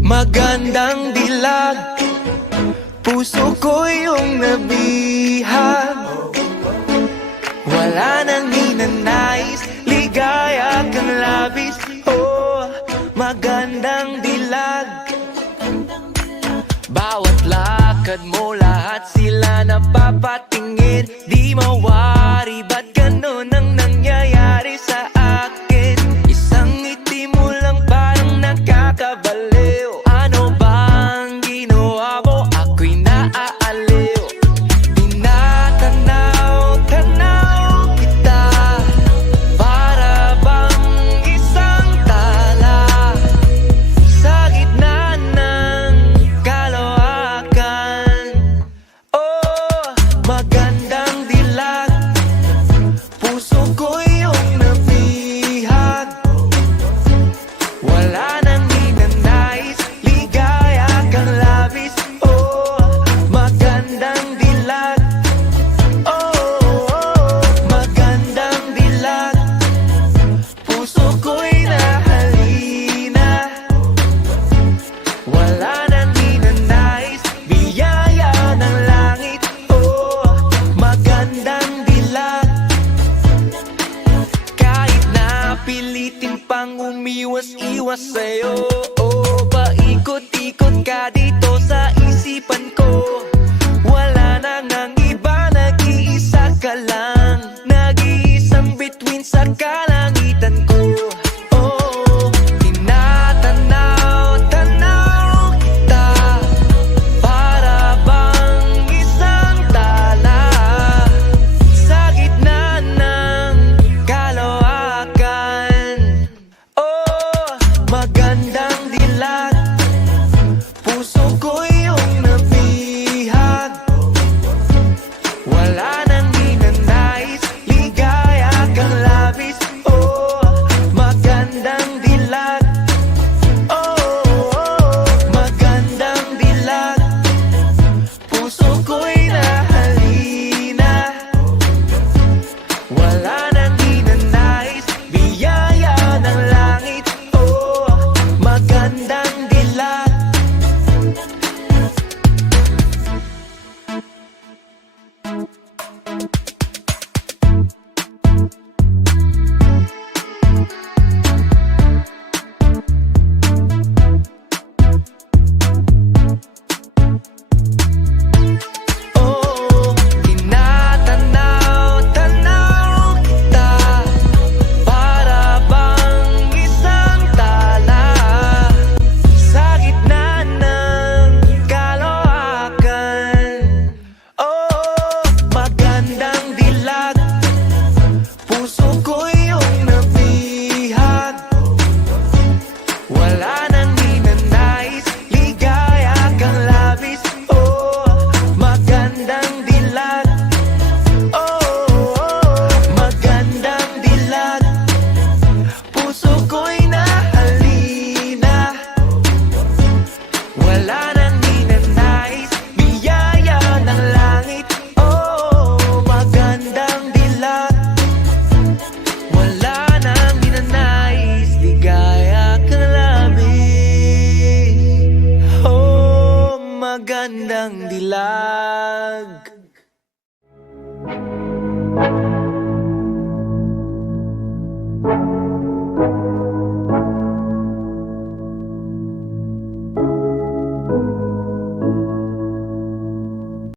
Magandang dilag, puso ko yung nabihag. Wala nang ninanais, ligaya kang labis. Oh, magandang dilag. Bawat lakad mo, lahat sila napapatingin. Di mawari, ba't ganun ang nangyayari sa akin? Isang ngiti mo lang parang nakakabaliw. Ano bang ginawa mo? Ako'y naaaliw. Tinatanaw-tanaw kita, para bang isang tala sa gitna ng kalawakan. Oh, magandang dilag, puso ko yung nabihag. Wala nang ninanais, ligaya kang labis. Oh, magandang dilag. Oh, magandang dilag, puso ko'y nahalina. Wala nang ninanais, biyaya ng langit. Oh, magandang dilag. Kahit na pilitin pang umiwas-iwas sa'yo, oh, paikot-ikot ka dito sa isipan ko. Wala nang ang iba, nag-iisa ka lang, nag-iisang bituin sa kalangitan ko. Oh, tinatanaw-tanaw kita, para bang isang tala sa gitna ng kalawakan. Oh, magandang dilag, puso ko yung nabihag. Wala nang ninanais, ligaya kang labis. Oh, magandang dilag. Oh, magandang dilag, puso ko'y nahalina. Wala nang ninanais, biyaya ng langit. Oh, magandang dilag. Oh, tinatanaw-tanaw kita, para bang isang tala sa gitna ng kalawakan. Oh, magandang dilag, puso ko yung nabihag. Wala nang ninanais, ligaya kang labis. Oh, magandang dilag. Oh, magandang dilag, puso ko'y nahalina. Wala nang ninanais, biyaya ng langit. Oh, magandang dilag. Wala nang ninanais, ligaya kang labis. Oh, magandang dilag.